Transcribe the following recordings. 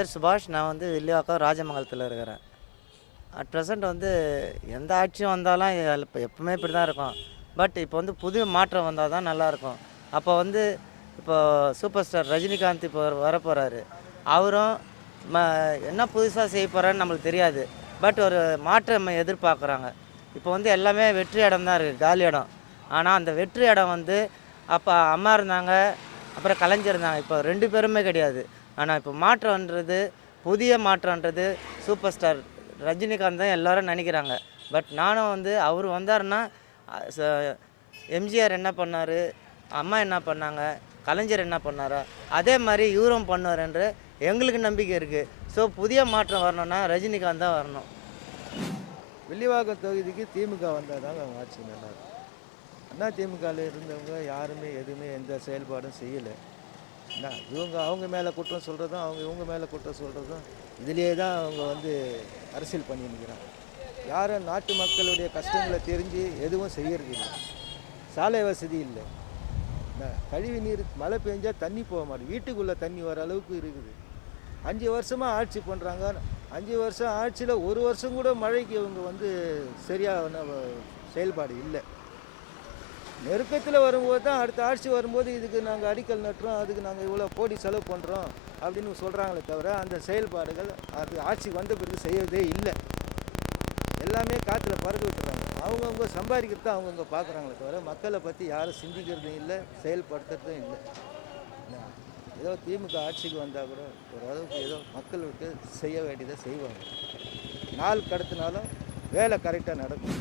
பேர் சுபாஷ் நான் வந்து வில்லிவாக்கம் ராஜமங்கலத்தில் இருக்கிறேன். அட் ப்ரெசண்ட் வந்து எந்த ஆட்சியும் வந்தாலும் இப்போ எப்பவுமே இப்படி தான் இருக்கும். பட் இப்போ வந்து புது மாற்றம் வந்தால் தான் நல்லாயிருக்கும். அப்போ வந்து இப்போ சூப்பர் ஸ்டார் ரஜினிகாந்த் இப்போ வர போகிறாரு அவரும் ம என்ன புதுசாக செய்ய போகிறான்னு நம்மளுக்கு தெரியாது. பட் ஒரு மாற்றம் எதிர்பார்க்குறாங்க. இப்போ வந்து எல்லாமே வெற்றி இடம் தான் இருக்குது காலி இடம். ஆனால் அந்த வெற்றி இடம் வந்து அப்போ அம்மா இருந்தாங்க அப்புறம் கலைஞர் இருந்தாங்க. இப்போ ரெண்டு பேருமே கிடையாது. ஆனால் இப்போ மாற்றம்ன்றது புதிய மாற்றம்ன்றது சூப்பர் ஸ்டார் ரஜினிகாந்த் தான் எல்லோரும் நினைக்கிறாங்க. பட் நானும் வந்து அவர் வந்தாருன்னா ச- எம்ஜிஆர் என்ன பண்ணார் அம்மா என்ன பண்ணாங்க கலைஞர் என்ன பண்ணாரோ அதே மாதிரி இவரும் பண்ணுவாருன்ற எங்களுக்கு நம்பிக்கை இருக்குது ஸோ புதிய மாற்றம் வரணும்னா ரஜினிகாந்த் தான் வரணும். வில்லிவாக்கம் தொகுதிக்கு திமுக வந்தால் தாங்க ஆட்சி நல்லா அண்ணா திமுகவில் இருந்தவங்க யாருமே எதுவுமே எந்த செயல்பாடும் செய்யலை. என்ன இவங்க அவங்க மேலே குற்றம் சொல்கிறதும் அவங்க இவங்க மேலே குற்றம் சொல்கிறதும் இதுலேயே தான் அவங்க வந்து அரசியல் பண்ணி நிற்கிறாங்க யாரும் நாட்டு மக்களுடைய கஷ்டங்களை தெரிஞ்சு எதுவும் செய்கிறது இல்லை. சாலை வசதி இல்லை. என்ன கழிவு நீர் மழை பெஞ்சால் தண்ணி போக மாட்டேன் வீட்டுக்குள்ளே தண்ணி வர அளவுக்கு இருக்குது. அஞ்சு வருஷமாக ஆட்சி பண்ணுறாங்க அஞ்சு வருஷம் ஆட்சியில் ஒரு வருஷம் கூட மழைக்கு இவங்க வந்து சரியான செயல்பாடு இல்லை. நெருக்கத்தில் வரும்போது தான் அடுத்த ஆட்சி வரும்போது இதுக்கு நாங்கள் அடிக்கல் நட்டுறோம் அதுக்கு நாங்கள் இவ்வளோ கோடி செலவு பண்ணுறோம் அப்படின்னு சொல்கிறாங்களே தவிர அந்த செயல்பாடுகள் அது ஆட்சி வந்த பிறகு செய்யறதே இல்லை. எல்லாமே காற்றுல பறக்க விட்டுறாங்க. அவங்கவுங்க சம்பாதிக்கிறது தான் அவங்கவுங்க பார்க்குறாங்களே தவிர மக்களை பற்றி யாரும் சிந்திக்கிறதும் இல்லை செயல்படுத்துறதும் இல்லை. ஏதோ திமுக ஆட்சிக்கு வந்தால் கூட ஓரளவுக்கு ஏதோ மக்களுக்கு செய்ய வேண்டியதை செய்வாங்க. நாள் கடத்தினாலும் வேலை கரெக்டாக நடக்கும்.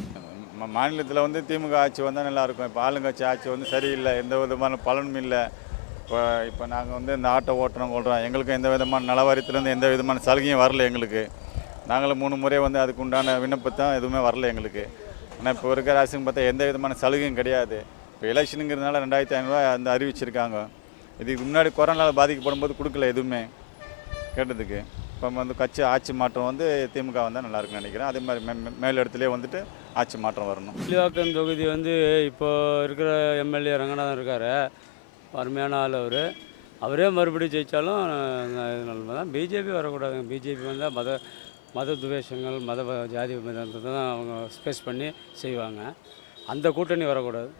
நம்ம மாநிலத்தில் வந்து திமுக ஆட்சி வந்தால் நல்லாயிருக்கும் இப்போ ஆளுங்கட்சி ஆட்சி வந்து சரியில்லை எந்த விதமான பலனும் இல்லை. இப்போ இப்போ நாங்கள் வந்து இந்த ஆட்டோ ஓட்டுறோம் கொள்கிறோம் எங்களுக்கும் எந்த விதமான நலவாரியத்துலேருந்து எந்த விதமான சலுகையும் வரல எங்களுக்கு. நாங்களும் மூணு முறை வந்து அதுக்கு உண்டான விண்ணப்பத்தான் எதுவுமே வரல எங்களுக்கு. ஆனால் இப்போ இருக்கிற அரசுங்க பார்த்தா எந்த விதமான சலுகையும் கிடையாது. இப்போ எலெக்ஷனுங்கிறதுனால ரெண்டாயிரத்தி ஐநூறுரூவா அந்த அறிவிச்சிருக்காங்க. இதுக்கு முன்னாடி கொரோனாவில் பாதிக்கப்படும் போது கொடுக்கல எதுவுமே கேட்டதுக்கு. இப்போ வந்து கட்சி ஆட்சி மாற்றம் வந்து திமுக வந்தால் நல்லாயிருக்குன்னு நினைக்கிறேன். அதே மாதிரி மே மே- மேலிடத்துலேயே வந்துட்டு ஆட்சி மாற்றம் வரணும். வில்லிவாக்கம் தொகுதி வந்து இப்போ இருக்கிற எம்எல்ஏ ரங்கநாதன் இருக்கார். அருமையான ஆள் அவர். அவரே மறுபடியும் ஜெயித்தாலும் நல்லது தான் பிஜேபி வரக்கூடாதுங்க. பிஜேபி வந்தால் மத மத துவேஷங்கள் மத ஜாதி மதத்தை தான் அவங்க ஸ்பேஸ் பண்ணி செய்வாங்க. அந்த கூட்டணி வரக்கூடாது.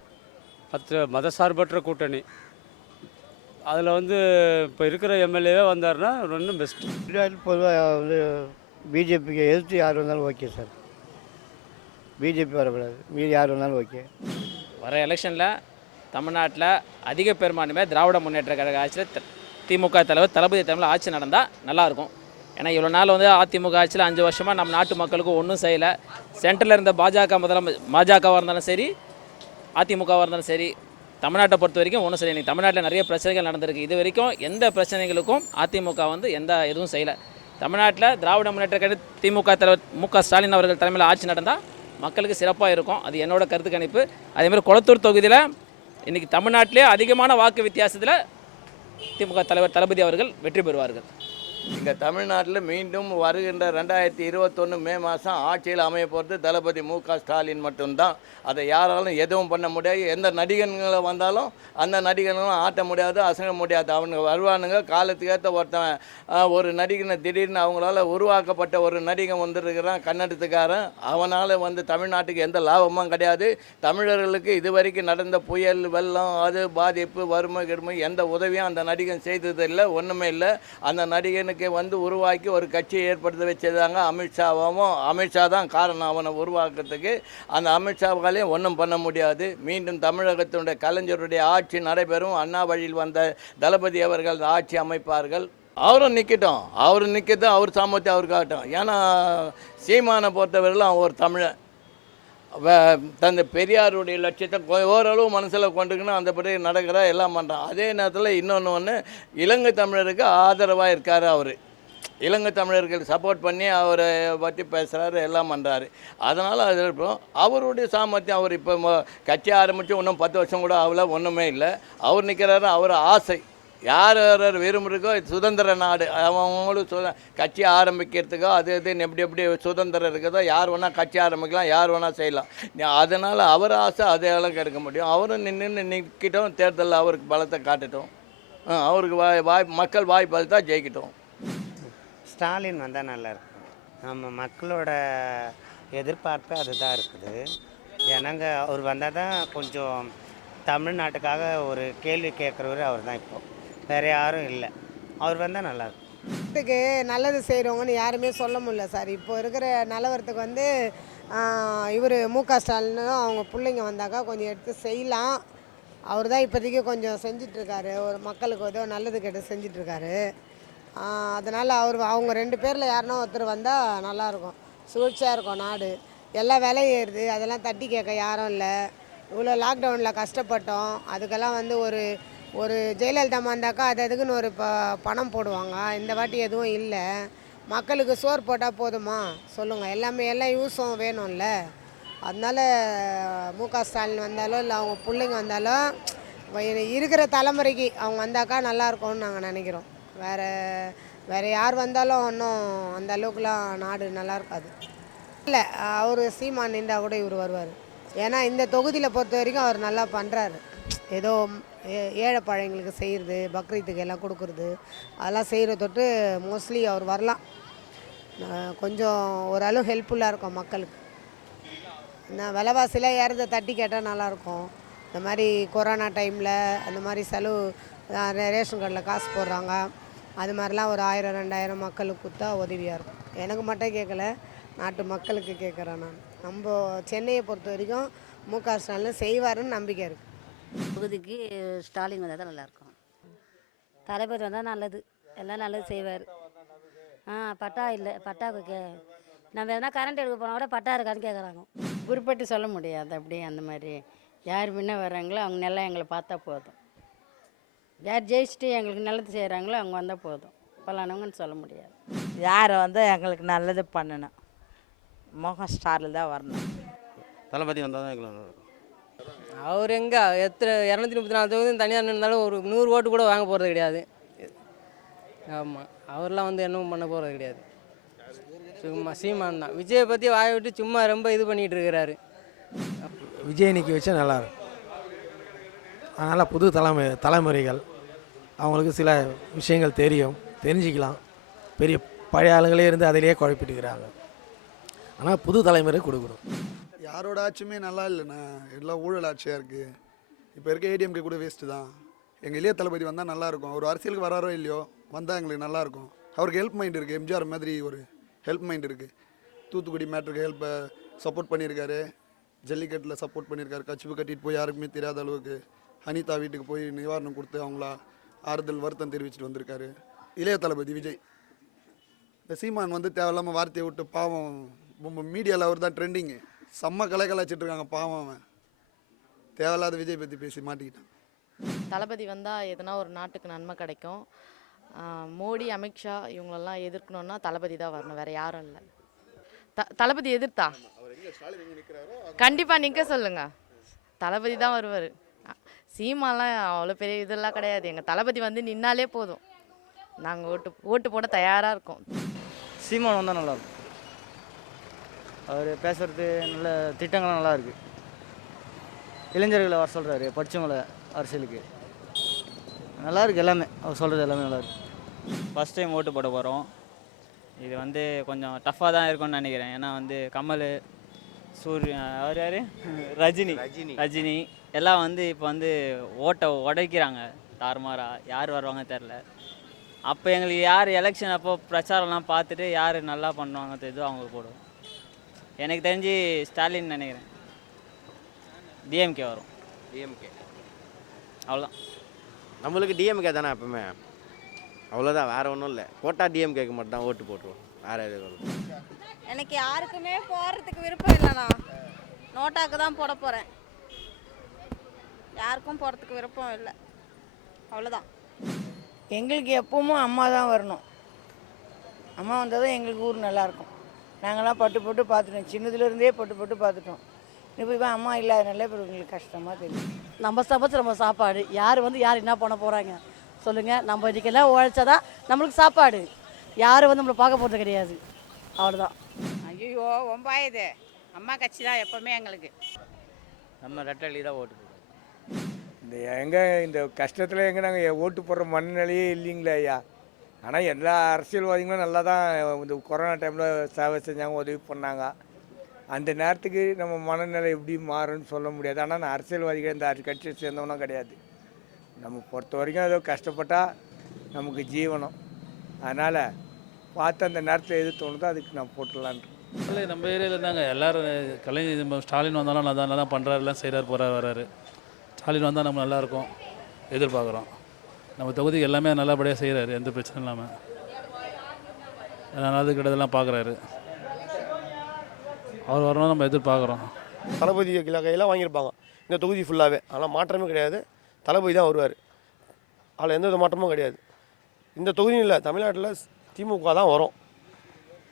மற்ற மதசார்பற்ற கூட்டணி. அதில் வந்து இப்போ இருக்கிற எம்எல்ஏவே வந்தாருன்னா இன்னும் பெஸ்ட்டு தமிழ்நாட்டில் பொதுவாக வந்து பிஜேபிக்கு எதிர்த்து யார் வந்தாலும் ஓகே சார் பிஜேபி வரக்கூடாது. மீதி யார் வேணாலும் ஓகே. வர எலெக்ஷனில் தமிழ்நாட்டில் அதிக பெரும்பான்மை திராவிட முன்னேற்ற கழக ஆட்சியில் திமுக தலைவர் தளபதி தலைமையில் ஆட்சி நடந்தால் நல்லாயிருக்கும். ஏன்னா இவ்வளோ நாள் வந்து அதிமுக ஆட்சியில் அஞ்சு வருஷமாக நம்ம நாட்டு மக்களுக்கு ஒன்றும் செய்யலை. சென்டரில் இருந்த பாஜக முதலமை பாஜகவாக இருந்தாலும் சரி அதிமுகவாக இருந்தாலும் சரி தமிழ்நாட்டை பொறுத்த வரைக்கும் ஒன்றும் சரி இன்றைக்கி தமிழ்நாட்டில் நிறைய பிரச்சனைகள் நடந்திருக்கு. இது வரைக்கும் எந்த பிரச்சனைகளுக்கும் அதிமுக வந்து எந்த எதுவும் செய்யலை. தமிழ்நாட்டில் திராவிட முன்னேற்ற கழக திமுக தலைவர் மு க ஸ்டாலின் அவர்கள் தலைமையில் ஆட்சி நடந்தால் மக்களுக்கு சிறப்பாக இருக்கும். அது என்னோட கருத்து கணிப்பு. அதேமாதிரி கொளத்தூர் தொகுதியில் இன்றைக்கி தமிழ்நாட்டிலே அதிகமான வாக்கு வித்தியாசத்தில் திமுக தலைவர் தளபதி அவர்கள் வெற்றி பெறுவார்கள். இங்கே தமிழ்நாட்டில் மீண்டும் வருகின்ற ரெண்டாயிரத்தி இருபத்தொன்று மே மாதம் ஆட்சியில் அமைய போகிறது தளபதி மு க ஸ்டாலின் மட்டும்தான். அதை யாராலும் எதுவும் பண்ண முடியாது. எந்த நடிகர்களை வந்தாலும் அந்த நடிகர்களும் ஆட்ட முடியாது அசங்க முடியாது. அவனுங்க வருவானுங்க. காலத்துக்கேற்ற ஒருத்தன் ஒரு நடிகனை திடீர்னு அவங்களால உருவாக்கப்பட்ட ஒரு நடிகன் வந்துருக்கிறான் கன்னடத்துக்காரன். அவனால் வந்து தமிழ்நாட்டுக்கு எந்த லாபமும் கிடையாது. தமிழர்களுக்கு இதுவரைக்கும் நடந்த புயல் வெள்ளம் அது பாதிப்பு வறுமை கெடுமை எந்த உதவியும் அந்த நடிகன் செய்ததில்லை ஒன்றுமே இல்லை. அந்த நடிகனுக்கு வந்து உருவாக்கி ஒரு கட்சியை ஏற்படுத்த வச்சதாங்க அமித்ஷாவும் அமித்ஷா தான் காரணம். அவனை உருவாக்குறதுக்கு அந்த அமித்ஷாவாலையும் ஒன்றும் பண்ண முடியாது. மீண்டும் தமிழகத்தினுடைய கலைஞருடைய ஆட்சி நடைபெறும். அண்ணா வழியில் வந்த தளபதி அவர்கள் ஆட்சி அமைப்பார்கள். அவரும் நிற்கட்டும் அவர் நிற்கட்டும் அவர் சாமர்த்தியம் அவர் காட்டும் ஏன்னா சீமானை பொறுத்தவரையிலும் அவன் ஒரு தமிழன். தந்தை பெரியாருடைய லட்சியத்தை ஓரளவு மனசில் கொண்டுக்கணும் அந்தபடி நடக்கிற எல்லாம் பண்ணுறான் அதே நேரத்தில் இன்னொன்று ஒன்று இலங்கை தமிழருக்கு ஆதரவாக இருக்கார் அவர். இலங்கை தமிழர்கள் சப்போர்ட் பண்ணி அவரை பற்றி பேசுகிறாரு எல்லாம் பண்ணுறாரு அதனால் அது இருப்போம் அவருடைய சாமர்த்தியம் அவர் இப்போ கட்சி ஆரம்பித்து இன்னும் பத்து வருஷம் கூட ஆகல ஒன்றுமே இல்லை. அவர் நிற்கிறாரு அவர் ஆசை. யார் யார் விரும்புகிறக்கோ சுதந்திர நாடு. அவங்களும் சுத கட்சி ஆரம்பிக்கிறதுக்கோ அது இதுன்னு எப்படி எப்படி சுதந்திரம் இருக்குதோ யார் வேணால் கட்சி ஆரம்பிக்கலாம் யார் வேணால் செய்யலாம். அதனால் அவர் ஆசை அதையெல்லாம் எடுக்க முடியும். அவரும் நின்று நிற்கிட்டோம் தேர்தலில் அவருக்கு பலத்தை காட்டட்டும். அவருக்கு வாய் வாய் மக்கள் வாய்ப்பு பலத்தா ஜெயிக்கட்டும். ஸ்டாலின் வந்தால் நல்லா இருக்கும். நம்ம மக்களோட எதிர்பார்ப்பு அதுதான் இருக்குது. ஜனங்க அவர் வந்தால் தான் கொஞ்சம் தமிழ்நாட்டுக்காக ஒரு கேள்வி கேட்குறவர் அவர் தான் இப்போ. வேறு யாரும் இல்லை. அவர் வந்தால் நல்லாயிருக்கும் நாட்டுக்கு நல்லது செய்கிறவங்கன்னு யாருமே சொல்ல முடியல சார். இப்போ இருக்கிற நிலவரத்துக்கு வந்து இவர் மு க ஸ்டாலினும் அவங்க பிள்ளைங்க வந்தாக்கா கொஞ்சம் எடுத்து செய்யலாம். அவர் தான் இப்போதைக்கு கொஞ்சம் செஞ்சிட்ருக்காரு. ஒரு மக்களுக்கு ஏதோ நல்லது கெட்டு செஞ்சிட்ருக்காரு. அதனால் அவர் அவங்க ரெண்டு பேரில் யாருன்னா ஒருத்தர் வந்தால் நல்லாயிருக்கும் சுழற்சியாக இருக்கும் நாடு. எல்லாம் விலை ஏறுது. அதெல்லாம் தட்டி கேட்க யாரும் இல்லை. இவ்வளோ லாக்டவுனில் கஷ்டப்பட்டோம். அதுக்கெல்லாம் வந்து ஒரு ஒரு ஜெயலலிதா வந்தாக்கா அது அதுக்குன்னு ஒரு ப பணம் போடுவாங்க. இந்த வாட்டி எதுவும் இல்லை. மக்களுக்கு சோறு போட்டால் போதுமா? சொல்லுங்கள் எல்லாமே எல்லாம் யூஸும் வேணும்ல. அதனால மு க ஸ்டாலின் வந்தாலோ இல்லை அவங்க பிள்ளைங்க வந்தாலோ இருக்கிற தலைமுறைக்கு அவங்க வந்தாக்கா நல்லா இருக்கும்னு நாங்கள் நினைக்கிறோம். வேறு வேறு யார் வந்தாலும் ஒன்றும் அந்த அளவுக்குலாம் நாடு நல்லா இருக்காது. இல்லை அவர் சீமான் நின்றா கூட இவர் வருவார். ஏன்னா இந்த தொகுதியில் பொறுத்த வரைக்கும் அவர் நல்லா பண்ணுறாரு ஏதோ ஏழை பழங்களுக்கு செய்கிறது பக்ரீத்துக்கு எல்லாம் கொடுக்குறது அதெல்லாம் செய்கிற தொட்டு மோஸ்ட்லி அவர் வரலாம். கொஞ்சம் ஓரளவு ஹெல்ப்ஃபுல்லாக இருக்கும் மக்களுக்கு. நான் விலைவாசிலாம் ஏறதை தட்டி கேட்டால் நல்லாயிருக்கும். இந்த மாதிரி கொரோனா டைமில் அந்த மாதிரி செலவு ரேஷன் கார்டில் காசு போடுறாங்க. அது மாதிரிலாம் ஒரு ஆயிரம் ரெண்டாயிரம் மக்களுக்கு கொடுத்தா உதவியாக இருக்கும். எனக்கு மட்டும் கேட்கல நாட்டு மக்களுக்கு கேட்குறேன் நான். நம்ம சென்னையை பொறுத்த வரைக்கும் மு க ஸ்டாலின் செய்வாருன்னு நம்பிக்கை இருக்குது தொகுதிக்கு ஸ்டாலின் வந்தால் தான் நல்லாயிருக்கும். தளபதி வந்தால் நல்லது. எல்லாம் நல்லது செய்வார். ஆ பட்டா இல்லை. பட்டாவுக்கு கே நம்ம எதனா கரண்ட் எடுக்க போனால் கூட பட்டா இருக்கான்னு கேட்குறாங்க குறிப்பிட்டு சொல்ல முடியாது அப்படி அந்த மாதிரி. யார் முன்ன வர்றாங்களோ அவங்க நல்லா எங்களை பார்த்தா போதும். யார் ஜெயிச்சுட்டு எங்களுக்கு நல்லது செய்கிறாங்களோ அவங்க வந்தால் போதும். பலானவங்கன்னு சொல்ல முடியாது. யார் வந்து எங்களுக்கு நல்லது பண்ணணும். மோகன் ஸ்டாரில் தான் வரணும். தளபதி வந்தால் தான் எங்களுக்கு அவர் எங்கே? எத்தனை இரநூத்தி முப்பத்தி நாலு தொகுதியும் தனியாக நின்றாலும் ஒரு நூறு ஓட்டு கூட வாங்க போகிறது கிடையாது. ஆமாம் அவர்லாம் வந்து என்னவும் பண்ண போகிறது கிடையாது. சும்மா சீமான் தான். விஜயை பற்றி வாய விட்டு சும்மா ரொம்ப இது பண்ணிகிட்டு இருக்கிறாரு. விஜய் நிற்க வச்சா நல்லாயிருக்கும் அதனால் புது தலைமை தலைமுறைகள் அவங்களுக்கு சில விஷயங்கள் தெரியும். தெரிஞ்சுக்கலாம். பெரிய பழைய ஆளுங்களே இருந்து அதிலேயே குழப்பிட்டுக்கிறாங்க ஆனால் புது தலைமுறை கொடுக்கணும். யாரோட ஆட்சியுமே நல்லா இல்லைண்ணா. எல்லாம் ஊழல் ஆட்சியாக இருக்குது இப்போ இருக்க ஏடிஎம்கே கூட வேஸ்ட்டு தான். எங்கள் இளைய தளபதி வந்தால் நல்லாயிருக்கும் அவர் அரசியலுக்கு வராரோ இல்லையோ வந்தால் எங்களுக்கு நல்லாயிருக்கும் அவருக்கு ஹெல்ப் மைண்ட் இருக்குது எம்ஜிஆர் மாதிரி ஒரு ஹெல்ப் மைண்ட் இருக்குது தூத்துக்குடி மேட்ருக்கு ஹெல்ப்பை சப்போர்ட் பண்ணியிருக்காரு. ஜல்லிக்கட்டில் சப்போர்ட் பண்ணியிருக்காரு. கச்சிப்பு கட்டிட்டு போய் யாருக்குமே தெரியாத அளவுக்கு அனிதா வீட்டுக்கு போய் நிவாரணம் கொடுத்து அவங்கள ஆறுதல் வருத்தம் தெரிவிச்சிட்டு வந்திருக்காரு. இளைய தளபதி விஜய். இந்த சீமான் வந்து தேவையில்லாமல் வார்த்தையை விட்டு பாவம். மீடியாவில் அவர் தான் ட்ரெண்டிங்கு செம்ம கலை கலாச்சிட்டு இருக்காங்க பாவம் அவன். தேவையில்லாத விஜய் பற்றி பேசி மாட்டிக்கிட்டான். தளபதி வந்தால் எதனா ஒரு நாட்டுக்கு நன்மை கிடைக்கும். மோடி அமித்ஷா இவங்களெல்லாம் எதிர்க்கணுன்னா தளபதி தான் வரணும் வேறு யாரும் இல்லை. த தளபதி எதிர்த்தா? கண்டிப்பாக நிற்க சொல்லுங்க. தளபதி தான் வருவார். சீமாலாம் அவ்வளோ பெரிய இதெல்லாம் கிடையாது. எங்கள் தளபதி வந்து நின்னாலே போதும். நாங்கள் ஓட்டு ஓட்டு போட தயாராக இருக்கோம். சீமான் வந்தால் நல்லாயிருக்கும் அவர் பேசுகிறது நல்ல திட்டங்கள்லாம் நல்லா இருக்குது இளைஞர்களை வர சொல்கிறாரு படித்தவங்கள அரசியலுக்கு. நல்லா இருக்கு எல்லாமே. அவர் சொல்கிறது எல்லாமே நல்லா இருக்கு. ஃபஸ்ட் டைம் ஓட்டு போட போகிறோம் இது வந்து கொஞ்சம் டஃப்பாக தான் இருக்கும்னு நினைக்கிறேன். ஏன்னா வந்து கமல் சூரிய அவர் யார்? ரஜினி. ரஜினி. ரஜினி. எல்லாம் வந்து இப்போ வந்து ஓட்டை உடைக்கிறாங்க. தாறுமாறாக யார் வருவாங்க தெரில அப்போ எங்களுக்கு யார் எலெக்ஷன் அப்போ பிரச்சாரம்லாம் பார்த்துட்டு யார் நல்லா பண்ணுவாங்க தெரியுதோ அவங்களுக்கு போடுவோம். எனக்கு தெரிஞ்சு ஸ்டாலின் நினைக்கிறேன். டிஎம்கே வரும். டிஎம்கே அவ்வளோதான் நம்மளுக்கு டிஎம்கே தானே எப்பவுமே? அவ்வளோதான் வேறு ஒன்றும் இல்லை. போட்டால் டிஎம்கேக்கு மட்டும் தான் ஓட்டு போட்டுருவோம். வேறு எதுவும் எனக்கு யாருக்குமே போகிறதுக்கு விருப்பம் இல்லைண்ணா. நோட்டாக்கு தான் போட போகிறேன் யாருக்கும் போகிறதுக்கு விருப்பம் இல்லை. அவ்வளோதான் எங்களுக்கு எப்பவும் அம்மா தான் வரணும். அம்மா வந்தால் தான் எங்களுக்கு ஊர் நல்லாயிருக்கும் நாங்களாம் பட்டு பட்டு பார்த்துட்டோம். சின்னதுலேருந்தே பட்டு பட்டு பார்த்துட்டோம். இப்போ இப்போ அம்மா இல்லாதனால இப்போ எங்களுக்கு கஷ்டமாக தெரியும் நம்ம சமைச்சு நம்ம சாப்பாடு. யார் வந்து யார் என்ன பண்ண போகிறாங்க சொல்லுங்கள் நம்ம இதுக்கெல்லாம் உழைச்சாதான் நம்மளுக்கு சாப்பாடு. யாரும் வந்து நம்மளை பார்க்க போகிறது கிடையாது. அவ்வளோதான் ஐயோ ஒம்பாயுது அம்மா கட்சி தான் எப்போவுமே எங்களுக்கு. நம்ம ரெட்டலி தான் ஓட்டு இந்த எங்கே இந்த கஷ்டத்தில் எங்கே நாங்கள் ஓட்டு போடுற மனநிலையே இல்லைங்களே ஐயா. ஆனால் எல்லா அரசியல்வாதிகளும் நல்லா தான் இந்த கொரோனா டைமில் சேவை செஞ்சாங்க உதவி பண்ணாங்க. அந்த நேரத்துக்கு நம்ம மனநிலை எப்படி மாறும்னு சொல்ல முடியாது. ஆனால் நான் அரசியல்வாதிகள் இந்த கட்சியை சேர்ந்தவனும் கிடையாது. நம்ம பொறுத்த வரைக்கும் ஏதோ கஷ்டப்பட்டால் நமக்கு ஜீவனம். அதனால் பார்த்து அந்த நேரத்தில் எது தோணுதோ அதுக்கு நான் போட்டுடலான்ட்டு இல்லை நம்ம ஏரியாவில் தாங்க எல்லாரும் கலைஞர் நம்ம ஸ்டாலின் வந்தாலும் நல்லா நல்லா தான் பண்ணுறாரு எல்லாம் செய்கிறார் போகிறார் வராரு. ஸ்டாலின் வந்தால் நம்ம நல்லாயிருக்கும் எதிர்பார்க்குறோம். நம்ம தொகுதி எல்லாமே நல்லபடியாக செய்கிறாரு எந்த பிரச்சனையும் இல்லாமல் நல்லது கெட்டதெல்லாம் பார்க்குறாரு அவர் வரணும் நம்ம எதிர்பார்க்குறோம். தளபதி கையெல்லாம் வாங்கியிருப்பாங்க. இந்த தொகுதி ஃபுல்லாகவே ஆனால் மாற்றமே கிடையாது. தளபதி தான் வருவார். அதில் எந்த வித மாற்றமும் கிடையாது. இந்த தொகுதியும் இல்லை. தமிழ்நாட்டில் திமுக தான் வரும்.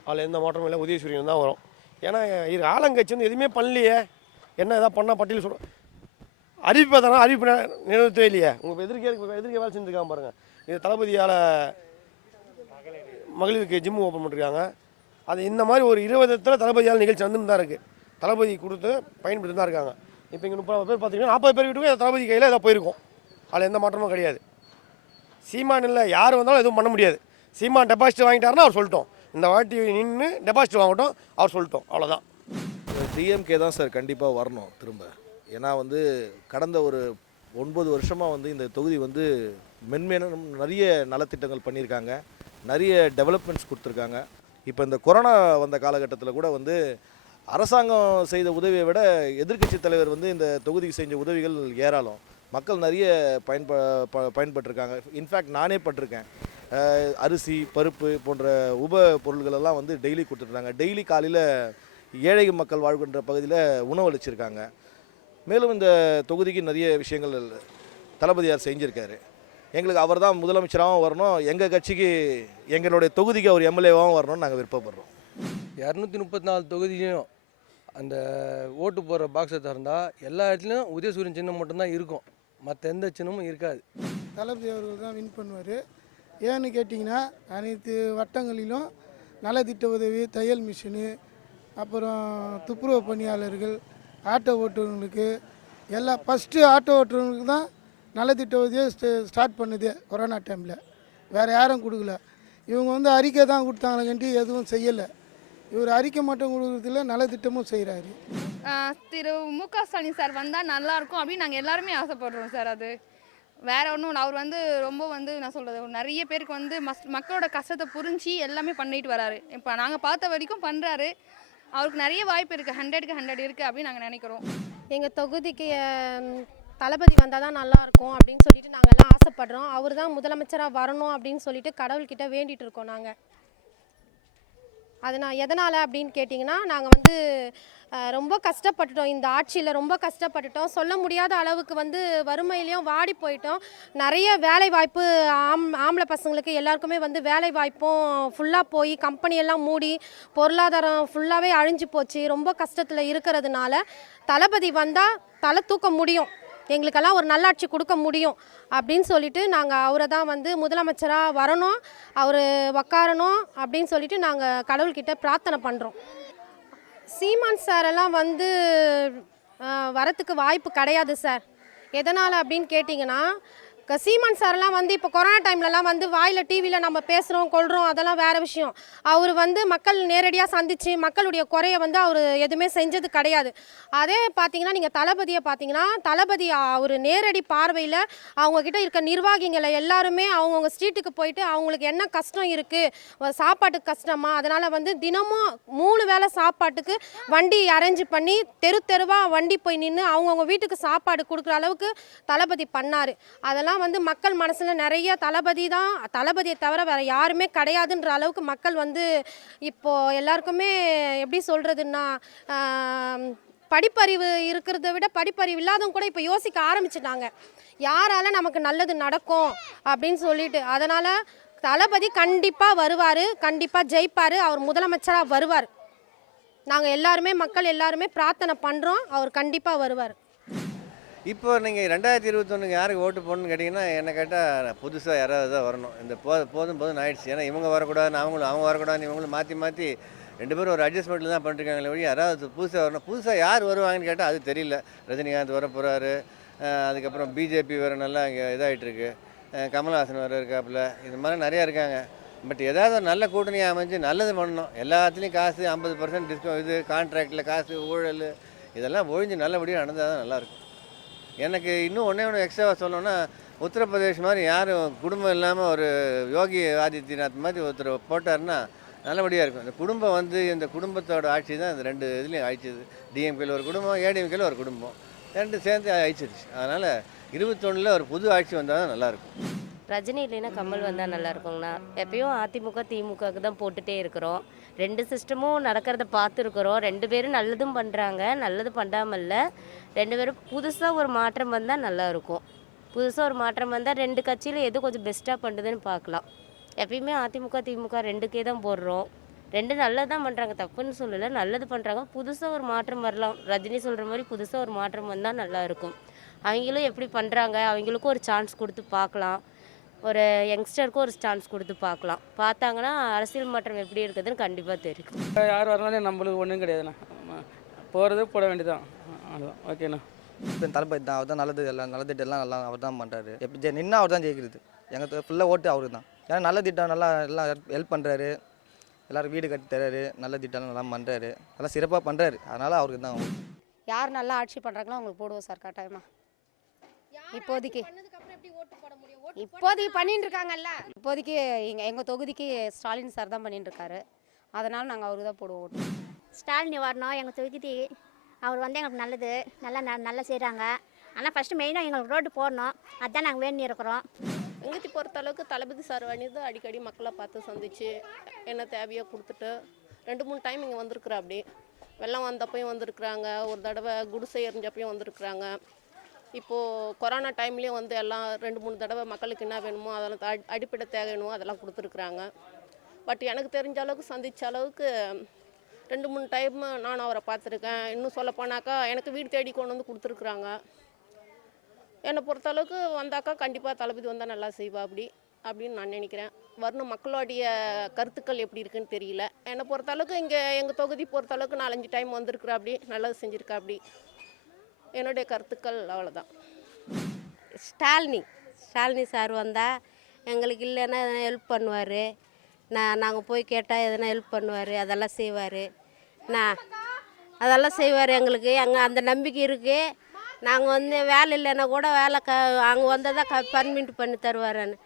அதில் எந்த மாற்றமும் இல்லை. உதயசூரியன் தான் வரும். ஏன்னா இது ஆளுங்கட்சி வந்து எதுவுமே பண்ணலையே. என்ன எதாவது பண்ணால் பட்டியல் சொல்கிறோம் அறிவிப்பை தானே அறிவிப்பு நிறைவேற்றவே இல்லையே. உங்கள் எதிர்க்க எதிர்க்க வேலை செஞ்சுருக்காங்க பாருங்கள் இது தளபதியால் மகளிருக்கு ஜிம் ஓப்பன் பண்ணிருக்காங்க. அது இந்த மாதிரி ஒரு இருபது இடத்துல தளபதியால் நிகழ்ச்சி வந்துன்னு தான் இருக்குது தளபதி கொடுத்து பயன்படுத்தி தான் இருக்காங்க. இப்போ இங்கே முப்பது பேர் பார்த்தீங்கன்னா நாற்பது பேர் வீட்டுக்கும் தளபதி கையில் ஏதோ போயிருக்கும். அதில் எந்த மாற்றமும் கிடையாது. சீமான் இல்லை யார் வந்தாலும் எதுவும் பண்ண முடியாது. சீமான் டெபாசிட் வாங்கிட்டாருன்னா அவர் சொல்லிட்டோம். இந்த வாட்டி நின்று டெபாசிட் வாங்கட்டும் அவர் சொல்லிட்டோம். அவ்வளோதான் டிஎம்கே தான் சார் கண்டிப்பாக வரணும் திரும்ப. ஏன்னா வந்து கடந்த ஒரு ஒன்பது வருஷமாக வந்து இந்த தொகுதி வந்து மென்மேலும் நிறைய நலத்திட்டங்கள் பண்ணியிருக்காங்க. நிறைய டெவலப்மெண்ட்ஸ் கொடுத்துருக்காங்க. இப்போ இந்த கொரோனா வந்த காலகட்டத்தில் கூட வந்து அரசாங்கம் செய்த உதவியை விட எதிர்க்கட்சி தலைவர் வந்து இந்த தொகுதிக்கு செஞ்ச உதவிகள் ஏராளம். மக்கள் நிறைய பயன்ப ப- பயன்பட்டிருக்காங்க. இன்ஃபேக்ட் நானே பட்டிருக்கேன். அரிசி பருப்பு போன்ற உப பொருள்களெல்லாம் வந்து டெய்லி கொடுத்துருந்தாங்க டெய்லி காலையில் ஏழை மக்கள் வாழ்கின்ற பகுதியில் உணவளிச்சிருக்காங்க. மேலும் இந்த தொகுதிக்கு நிறைய விஷயங்கள் தளபதியார் செஞ்சுருக்காரு. எங்களுக்கு அவர் தான் முதலமைச்சராகவும் வரணும். எங்கள் கட்சிக்கு எங்களுடைய தொகுதிக்கு அவர் எம்எல்ஏவாகவும் வரணும்னு நாங்கள் விருப்பப்படுறோம். இரநூத்தி முப்பத்தி நாலு தொகுதியிலையும் அந்த ஓட்டு போடுற பாக்ஸை திறந்தால் எல்லா இடத்துலையும் உதயசூரியன் சின்னம் மட்டும்தான் இருக்கும். மற்ற எந்த சின்னமும் இருக்காது. தளபதி அவர்கள் தான் வின் பண்ணுவார். ஏன்னு கேட்டிங்கன்னா அனைத்து வட்டங்களிலும் நலத்திட்ட உதவி தையல் மிஷினு அப்புறம் துப்புரவு பணியாளர்கள் ஆட்டோ ஓட்டுறவங்களுக்கு எல்லா ஃபஸ்ட்டு ஆட்டோ ஓட்டுறவங்களுக்கு தான் நலத்திட்ட உதவியை ஸ்டார்ட் பண்ணுது கொரோனா டைமில் வேறு யாரும் கொடுக்கல. இவங்க வந்து அறிக்கை தான் கொடுத்தாங்கன்ட்டு எதுவும் செய்யலை. இவர் அறிக்கை மட்டும் கொடுக்குறதுல நலத்திட்டமும் செய்கிறாரு திரு மு க ஸ்டாலின் சார் வந்தால் நல்லாயிருக்கும் அப்படின்னு நாங்கள் எல்லாருமே ஆசைப்படுறோம் சார் அது. வேற ஒன்றும் அவர் வந்து ரொம்ப வந்து நான் சொல்கிறது நிறைய பேருக்கு வந்து மஸ் மக்களோட கஷ்டத்தை புரிஞ்சு எல்லாமே பண்ணிட்டு வராரு. இப்போ நாங்கள் பார்த்த வரைக்கும் பண்ணுறாரு அவருக்கு நிறைய வாய்ப்பு இருக்குது ஹண்ட்ரடுக்கு ஹண்ட்ரட் இருக்குது அப்படின்னு நாங்கள் நினைக்கிறோம். எங்கள் தொகுதிக்கு தளபதி வந்தால் தான் நல்லாயிருக்கும் அப்படின்னு சொல்லிட்டு நாங்கள் எல்லாம் ஆசைப்படுறோம். அவர் தான் முதலமைச்சராக வரணும் அப்படின்னு சொல்லிட்டு கடவுள்கிட்ட வேண்டிகிட்டு இருக்கோம் நாங்கள் அது நான் எதனால் அப்படின்னு கேட்டிங்கன்னா நாங்கள் வந்து ரொம்ப கஷ்டப்பட்டுட்டோம். இந்த ஆட்சியில் ரொம்ப கஷ்டப்பட்டுட்டோம். சொல்ல முடியாத அளவுக்கு வந்து வறுமையிலையும் வாடி போயிட்டோம். நிறைய வேலை வாய்ப்பு ஆம் ஆம்பளை பசங்களுக்கு எல்லாருக்குமே வந்து வேலை வாய்ப்பும் ஃபுல்லாக போய் கம்பெனியெல்லாம் மூடி பொருளாதாரம் ஃபுல்லாகவே அழிஞ்சு போச்சு. ரொம்ப கஷ்டத்தில் இருக்கிறதுனால தளபதி வந்தால் தலை தூக்க முடியும். எங்களுக்கெல்லாம் ஒரு நல்லாட்சி கொடுக்க முடியும் அப்படின்னு சொல்லிட்டு நாங்கள் அவரை தான் வந்து முதலமைச்சராக வரணும் அவர் உக்காரணும் அப்படின்னு சொல்லிட்டு நாங்கள் கடவுள்கிட்ட பிரார்த்தனை பண்ணுறோம் சீமான் சாரெல்லாம் வந்து வரத்துக்கு வாய்ப்பு கிடையாது சார். எதனால் அப்படின்னு கேட்டிங்கன்னா சீமான் சார்லாம் வந்து இப்போ கொரோனா டைம்லலாம் வந்து வாயில் டிவியில் நம்ம பேசுகிறோம் கொள்கிறோம் அதெல்லாம் வேறு விஷயம். அவர் வந்து மக்கள் நேரடியாக சந்தித்து மக்களுடைய குறையை வந்து அவர் எதுவுமே செஞ்சது கிடையாது. அதே பார்த்தீங்கன்னா நீங்கள் தளபதியை பார்த்தீங்கன்னா தளபதி அவர் நேரடி பார்வையில் அவங்கக்கிட்ட இருக்க நிர்வாகிகளை எல்லாருமே அவங்கவுங்க ஸ்ட்ரீட்டுக்கு போயிட்டு அவங்களுக்கு என்ன கஷ்டம் இருக்குது சாப்பாட்டுக்கு கஷ்டமா அதனால் வந்து தினமும் மூணு வேளை சாப்பாட்டுக்கு வண்டி அரேஞ்ச் பண்ணி தெரு தெருவாக வண்டி போய் நின்று அவங்கவுங்க வீட்டுக்கு சாப்பாடு கொடுக்குற அளவுக்கு தளபதி பண்ணார். அதெல்லாம் வந்து மக்கள் மனசில் நிறைய தளபதி தான். தளபதியை தவிர வேறு யாருமே கிடையாதுன்ற அளவுக்கு மக்கள் வந்து இப்போது எல்லாருக்குமே எப்படி சொல்கிறதுன்னா படிப்பறிவு இருக்கிறத விட படிப்பறிவு இல்லாதவங்க கூட இப்போ யோசிக்க ஆரம்பிச்சிட்டாங்க. யாரால நமக்கு நல்லது நடக்கும் அப்படின்னு சொல்லிட்டு. அதனால் தளபதி கண்டிப்பாக வருவார் கண்டிப்பாக ஜெயிப்பார் அவர் முதலமைச்சராக வருவார். நாங்கள் எல்லாருமே மக்கள் எல்லாருமே பிரார்த்தனை பண்ணுறோம் அவர் கண்டிப்பாக வருவார். இப்போ நீங்கள் ரெண்டாயிரத்தி இருபத்தொன்னுக்கு யாருக்கு ஓட்டு போடணும்னு கேட்டிங்கன்னா என்ன கேட்டால் புதுசாக யாராவது தான் வரணும். இந்த போ போதும் போதும் ஆயிடுச்சு. ஏன்னா இவங்க வரக்கூடாதுன்னு அவங்களும் அவங்க வரக்கூடாதுன்னு இவங்களும் மாற்றி மாற்றி ரெண்டு பேரும் ஒரு அட்ஜஸ்ட்மெண்ட்டில் தான் பண்ணிருக்காங்களே வழி யாராவது புதுசாக வரணும். புதுசாக யார் வருவாங்கன்னு கேட்டால் அது தெரியல. ரஜினிகாந்த் வர போகிறாரு அதுக்கப்புறம் பிஜேபி வேறு நல்லா இங்கே இதாகிட்டுருக்கு கமல்ஹாசன் வேறு வர இருக்காப்புல. இது மாதிரி நிறையா இருக்காங்க. பட் ஏதாவது ஒரு நல்ல கூட்டணி அமைஞ்சு நல்லது பண்ணணும். எல்லாத்துலேயும் காசு ஐம்பது பர்சன்ட் டிஸ்கவுண்ட் இது கான்ட்ராக்டில் காசு ஊழல் இதெல்லாம் ஒழிஞ்சு நல்லபடியாக நடந்தால் தான் நல்லாயிருக்கும் எனக்கு இன்னும் ஒன்றே ஒன்று எக்ஸ்ட்ராவாக சொல்லணும்னா உத்தரப்பிரதேஷ் மாதிரி யாரும் குடும்பம் இல்லாமல் ஒரு யோகி ஆதித்யநாத் மாதிரி ஒருத்தர் போட்டாருன்னா நல்லபடியாக இருக்கும். இந்த குடும்பம் வந்து இந்த குடும்பத்தோட ஆட்சி தான் இந்த ரெண்டு இதுலேயும் அழிச்சது டிஎம்கேல ஒரு குடும்பம் ஏடிஎம்கேல ஒரு குடும்பம். ரெண்டு சேர்ந்து அழிச்சிருச்சு அதனால் இருபத்தொன்னில் ஒரு புது ஆட்சி வந்தால் தான் நல்லாயிருக்கும். ரஜினி இல்லைன்னா கமல் வந்தால் நல்லா இருக்குங்கண்ணா எப்பயும் அதிமுக திமுகவுக்கு தான் போட்டுட்டே இருக்கிறோம். ரெண்டு சிஸ்டமும் நடக்கிறத பார்த்துருக்குறோம். ரெண்டு பேரும் நல்லதும் பண்ணுறாங்க நல்லது பண்ணாமல் ரெண்டு பேரும் புதுசாக ஒரு மாற்றம் வந்தால் நல்லாயிருக்கும் புதுசாக ஒரு மாற்றம் வந்தால் ரெண்டு கட்சியில் எது கொஞ்சம் பெஸ்ட்டாக பண்ணுதுன்னு பார்க்கலாம் எப்பயுமே அதிமுக திமுக ரெண்டுக்கே தான் போடுறோம். ரெண்டு நல்லது தான் பண்ணுறாங்க தப்புன்னு சொல்லலை. நல்லது பண்ணுறாங்க புதுசாக ஒரு மாற்றம் வரலாம். ரஜினி சொல்கிற மாதிரி புதுசாக ஒரு மாற்றம் வந்தால் நல்லாயிருக்கும் அவங்களும் எப்படி பண்ணுறாங்க அவங்களுக்கும் ஒரு சான்ஸ் கொடுத்து பார்க்கலாம் ஒரு யங்ஸ்டருக்கும் ஒரு சான்ஸ் கொடுத்து பார்க்கலாம் பார்த்தாங்கன்னா அரசியல் மாற்றம் எப்படி இருக்குதுன்னு கண்டிப்பாக தெரியும். யார் வரனாலும் நம்மளுக்கு ஒன்றும் கிடையாதுண்ணா. போகிறது போட வேண்டியதான் அவ்வளோதான் ஓகேண்ணா இப்போ தளபதி தான் அவர் தான் நல்லது எல்லாம் நல்ல திட்டம் எல்லாம் நல்லா அவர் தான் பண்ணுறாரு எப்படி ஜெ நின்னா அவர் தான் ஜெயிக்கிறது எங்கள் ஃபுல்லாக ஓட்டு அவருக்கு தான் ஏன்னா நல்ல திட்டம் நல்லா எல்லாம் ஹெல்ப் பண்ணுறாரு எல்லாரும் வீடு கட்டி தராரு. நல்ல திட்டம்லாம் நல்லா பண்ணுறாரு நல்லா சிறப்பாக பண்ணுறாரு அதனால் அவருக்கு தான். யார் நல்லா ஆட்சி பண்ணுறாங்களோ அவங்களுக்கு போடுவோம் சார் கட்டாயமா. இப்போதைக்கு. இப்போதைக்கு பண்ணிட்டு இருக்காங்கல்ல. இப்போதைக்கு எங்கள் எங்கள் தொகுதிக்கு ஸ்டாலின் சார் தான் பண்ணிட்டு இருக்காரு. அதனால் நாங்கள் அவருக்கு தான் போடுவோம் ஓட்டு. ஸ்டாலின் வரணும் எங்கள் தொகுதி அவர் வந்து எங்களுக்கு நல்லது நல்லா ந நல்லா செய்கிறாங்க ஆனால் ஃபஸ்ட்டு மெயினாக எங்களுக்கு ரோடு போடணும். அதுதான் நாங்கள் வேண்டி இருக்கிறோம். எங்கத்தி பொறுத்த அளவுக்கு தளபதி சார் வந்து அடிக்கடி மக்களை பார்த்து சந்திச்சு என்ன தேவையோ கொடுத்துட்டு ரெண்டு மூணு டைம் இங்கே வந்திருக்குறா அப்படி வெள்ளம் வந்தப்பையும் வந்திருக்குறாங்க. ஒரு தடவை குடிசை எரிஞ்சப்பையும் வந்திருக்குறாங்க. இப்போது கொரோனா டைம்லேயும் வந்து எல்லாம் ரெண்டு மூணு தடவை மக்களுக்கு என்ன வேணுமோ அதெல்லாம் அடிப்படை தேவை வேணுமோ அதெல்லாம் கொடுத்துருக்குறாங்க. பட் எனக்கு தெரிஞ்ச அளவுக்கு சந்தித்த அளவுக்கு ரெண்டு மூணு டைம் நானும் அவரை பார்த்துருக்கேன். இன்னும் சொல்லப்போனாக்கா எனக்கு வீடு தேடி கொண்டு வந்து கொடுத்துருக்குறாங்க. என்னை பொறுத்தளவுக்கு வந்தாக்கா கண்டிப்பாக தளபதி வந்தால் நல்லா செய்வா அப்படி அப்படின்னு நான் நினைக்கிறேன். வரணும் மக்களுடைய கருத்துக்கள் எப்படி இருக்குன்னு தெரியல. என்னை பொறுத்தளவுக்கு இங்கே எங்கள் தொகுதி பொறுத்தளவுக்கு நாலஞ்சு டைம் வந்திருக்குறா அப்படி நல்லது செஞ்சுருக்கா அப்படி. என்னுடைய கருத்துக்கள் அவ்வளோதான் ஸ்டாலினி ஸ்டாலினி சார் வந்தால் எங்களுக்கு இல்லைன்னா ஹெல்ப் பண்ணுவார். நான் நாங்கள் போய் கேட்டால் எதனா ஹெல்ப் பண்ணுவார் அதெல்லாம் செய்வார். நான் அதெல்லாம் செய்வார் எங்களுக்கு. அங்கே அந்த நம்பிக்கை இருக்குது நாங்கள் வந்து வேலை இல்லைன்னா கூட வேலை க அங்கே வந்தால் தான் க பர்மிட் பண்ணி தருவாருன்னு.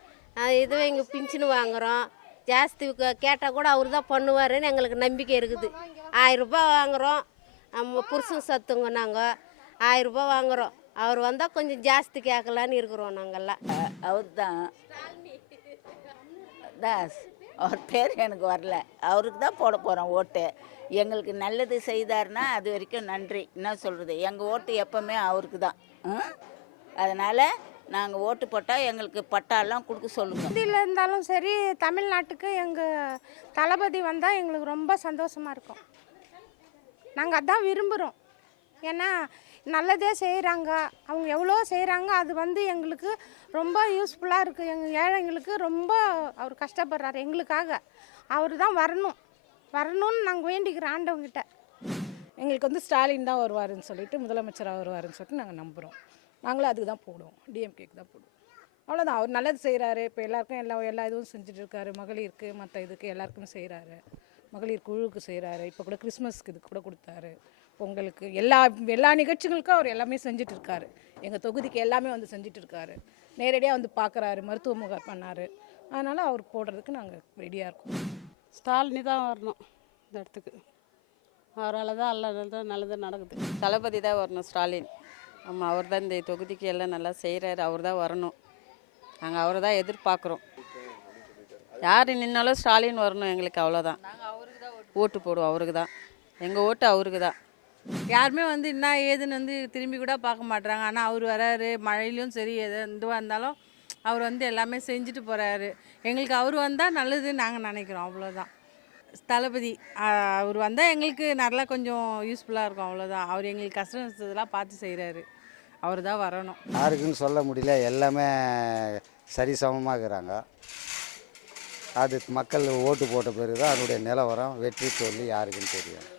இதுவே இங்கே பிஞ்சின்னு வாங்குகிறோம் ஜாஸ்தி கேட்டால் கூட அவர் தான் பண்ணுவாருன்னு எங்களுக்கு நம்பிக்கை இருக்குது. ஆயிரரூபா வாங்குகிறோம் நம்ம புருஷன் சத்துங்க நாங்கள் ஆயிரரூபா வாங்குகிறோம் அவர் வந்தால் கொஞ்சம் ஜாஸ்தி கேட்கலான்னு இருக்கிறோம் நாங்கள்லாம் அவர் தான் தாஸ். அவர் பேர் எனக்கு வரல. அவருக்கு தான் போட போகிறோம் ஓட்டு. எங்களுக்கு நல்லது செய்தார்னா அது வரைக்கும் நன்றி. என்ன சொல்கிறது எங்கள் ஓட்டு எப்போவுமே அவருக்கு தான். அதனால் நாங்கள் ஓட்டு போட்டால் எங்களுக்கு பட்டாலாம் கொடுக்க சொல்லுங்கள் ஹிந்தியில் இருந்தாலும் சரி தமிழ்நாட்டுக்கு எங்கள் தளபதி வந்தால் எங்களுக்கு ரொம்ப சந்தோஷமாக இருக்கும். நாங்கள் அதான் விரும்புகிறோம் ஏன்னா நல்லதே செய்கிறாங்க அவங்க எவ்வளோ செய்கிறாங்க அது வந்து எங்களுக்கு ரொம்ப யூஸ்ஃபுல்லாக இருக்குது எங்கள் ஏழைங்களுக்கு ரொம்ப அவர் கஷ்டப்படுறாரு எங்களுக்காக. அவர் தான் வரணும். வரணும்னு நாங்கள் வேண்டிக்கிறோம் ஆண்டவங்கிட்ட. எங்களுக்கு வந்து ஸ்டாலின் தான் வருவாருன்னு சொல்லிட்டு முதலமைச்சராக வருவாருன்னு சொல்லிட்டு நாங்கள் நம்புகிறோம் நாங்களும் அதுக்கு தான் போடுவோம். டிஎம்கேக்கு தான் போடுவோம். அவ்வளோதான் அவர் நல்லது செய்கிறாரு இப்போ எல்லாருக்கும் எல்லா எல்லா இதுவும் செஞ்சுட்டு இருக்காரு மகளிருக்கு மற்ற இதுக்கு எல்லாருக்கும் செய்கிறாரு மகளிர் குழுவுக்கு செய்கிறாரு இப்போ கூட கிறிஸ்மஸ்க்கு இதுக்கு கூட கொடுத்தாரு. பொங்கலுக்கு எல்லா எல்லா நிகழ்ச்சிகளுக்கும் அவர் எல்லாமே செஞ்சுட்டு இருக்காரு எங்கள் தொகுதிக்கு எல்லாமே வந்து செஞ்சுட்டு இருக்காரு நேரடியாக வந்து பார்க்குறாரு மருத்துவ முகாம் பண்ணார். அதனால் அவர் போடுறதுக்கு நாங்கள் ரெடியாக இருக்கோம். ஸ்டாலினி தான் வரணும் இந்த இடத்துக்கு. அவரால் தான் எல்லாம் நல்லது நல்லது நடக்குது. தளபதி தான் வரணும் ஸ்டாலின். ஆமாம் அவர் தான் இந்த தொகுதிக்கு எல்லாம் நல்லா செய்கிறாரு அவர் தான் வரணும். நாங்கள் அவரை தான் எதிர்பார்க்குறோம். யார் நின்னாலும் ஸ்டாலின் வரணும் எங்களுக்கு அவ்வளோதான் ஓட்டு போடுவோம் அவருக்கு தான். எங்கள் ஓட்டு அவருக்கு தான். யாருமே வந்து என்ன ஏதுன்னு வந்து திரும்பி கூட பார்க்க மாட்றாங்க. ஆனால் அவர் வராரு மழையிலும் சரி எது எதுவாக இருந்தாலும் அவர் வந்து எல்லாமே செஞ்சுட்டு போகிறாரு எங்களுக்கு அவர் வந்தால் நல்லதுன்னு நாங்கள் நினைக்கிறோம் அவ்வளோதான் தளபதி அவர் வந்தால் எங்களுக்கு நல்லா கொஞ்சம் யூஸ்ஃபுல்லாக இருக்கும் அவ்வளோதான் அவர் எங்களுக்கு கஷ்டம் இதெல்லாம் பார்த்து செய்கிறாரு அவர் தான் வரணும். யாருக்குன்னு சொல்ல முடியல எல்லாமே சரி இருக்கிறாங்க அது மக்கள் ஓட்டு போட்ட பிறகு தான் அதனுடைய நிலவரம் வெற்றி தோல்வி யாருக்குன்னு தெரியும்.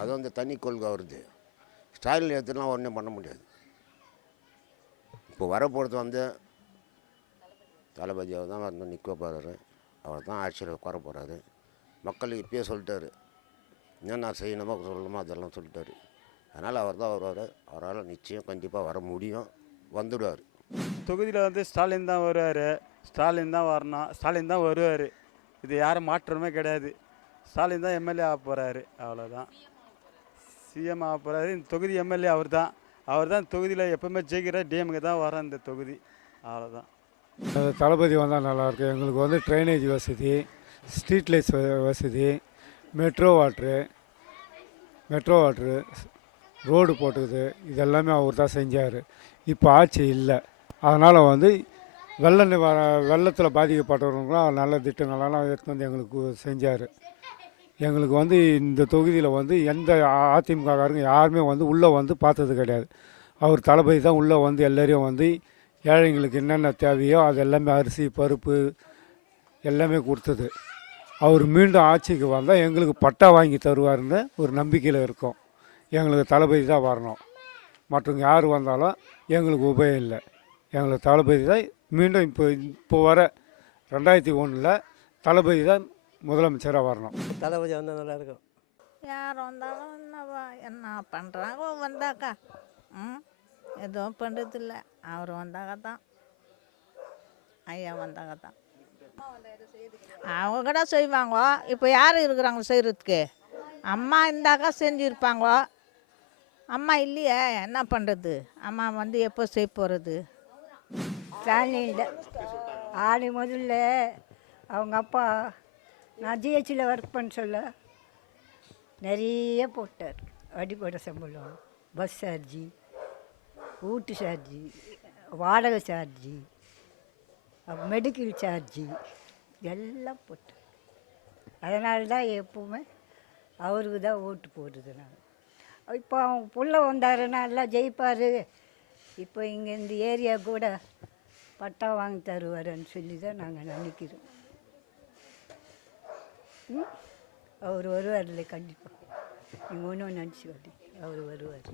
அது வந்து தனி கொள்கை வருது ஸ்டாலின் எடுத்துலாம் ஒன்றும் பண்ண முடியாது. இப்போ வரப்போகிறது வந்து தளபதி அவர் தான் வந்து நிற்க போகிறாரு அவர் தான் ஆட்சியில் உட்கார போகிறாரு மக்கள் இப்பயே சொல்லிட்டாரு. என்னென்ன செய்யணுமோ சொல்லணுமோ அதெல்லாம் சொல்லிட்டாரு. அதனால் அவர் தான் வருவார். அவரால் நிச்சயம் கண்டிப்பாக வர முடியும். வந்துடுவார். தொகுதியில் வந்து ஸ்டாலின் தான் வருவார். ஸ்டாலின் தான் வரணும். ஸ்டாலின் தான் வருவார். இது யாரும் மாற்றமே கிடையாது. ஸ்டாலின் தான் எம்எல்ஏ ஆக போகிறாரு அவ்வளோதான் சிஎம் ஆக போகிறாரு இந்த தொகுதி எம்எல்ஏ அவர் தான் அவர் தான் தொகுதியில் எப்பவுமே ஜெயிக்கிற டிஎம்கே தான் வர இந்த தொகுதி. அவ்வளோதான் தளபதி வந்தால் நல்லாயிருக்கும் எங்களுக்கு வந்து ட்ரைனேஜ் வசதி ஸ்ட்ரீட் லைட்ஸ் வசதி metro water metro water road போட்டுக்குது. இதெல்லாமே அவர் தான் செஞ்சார். இப்போ ஆட்சி இல்லை. அதனால் வந்து வெள்ள நிவார வெள்ளத்தில் பாதிக்கப்பட்டவங்களும் நல்ல திட்டங்களெல்லாம் எடுத்து வந்து எங்களுக்கு செஞ்சார். எங்களுக்கு வந்து இந்த தொகுதியில் வந்து எந்த அதிமுககாரங்க யாருமே வந்து உள்ளே வந்து பார்த்தது கிடையாது. அவர் தளபதி தான் உள்ளே வந்து எல்லோரையும் வந்து ஏழைங்களுக்கு என்னென்ன தேவையோ அது எல்லாமே அரிசி பருப்பு எல்லாமே கொடுத்தது. அவர் மீண்டும் ஆட்சிக்கு வந்தால் எங்களுக்கு பட்டா வாங்கி தருவாருன்னு ஒரு நம்பிக்கையில் இருக்கோம். எங்களுக்கு தளபதி தான் வரணும். மற்றவங்க யார் வந்தாலும் எங்களுக்கு உபயம் இல்லை. எங்களுக்கு தளபதி தான் மீண்டும் இப்போ இப்போ வர ரெண்டாயிரத்தி ஒன்றில் தளபதி தான் முதலமைச்சராக வரணும். தளபதி வந்தால் நல்லா இருக்கும் யார் வந்தாலும் என்னவா என்ன பண்ணுறாங்க வந்தாக்கா? ம் எதுவும் பண்ணுறதில்ல அவர் வந்தாக்க தான் ஐயா வந்தாக்க தான் அவங்க கூட செய்வாங்க. இப்போ யார் இருக்கிறாங்க செய்கிறதுக்கு அம்மா இருந்தாக்கா செஞ்சுருப்பாங்க. அம்மா இல்லையே என்ன பண்ணுறது அம்மா வந்து எப்போ செய்ய போகிறது ஸ்டாலின் ஆடி முதல்ல அவங்க அப்பா நான் ஜிஹெச்சில் ஒர்க் பண்ண சொல்ல. நிறைய போட்டார். அடிப்படை சம்பளம் பஸ் சார்ஜி வீட்டு சார்ஜி வாடகை சார்ஜி மெடிக்கல் சார்ஜி எல்லாம் போட்டார். அதனால தான் எப்பவுமே அவருக்கு தான் ஓட்டு போடுறது நான். இப்போ அவங்க புள்ள வந்தாருன்னா எல்லாம் ஜெயிப்பார். இப்போ இங்கே இந்த ஏரியா கூட பட்டா வாங்கி தருவாருன்னு சொல்லி தான் நாங்கள் நினைக்கிறோம். ம் அவர் வருவார்ல கண்டிப்பாக நீங்கள் ஒன்றும் நினச்சிக்காதீங்க அவர் வருவார்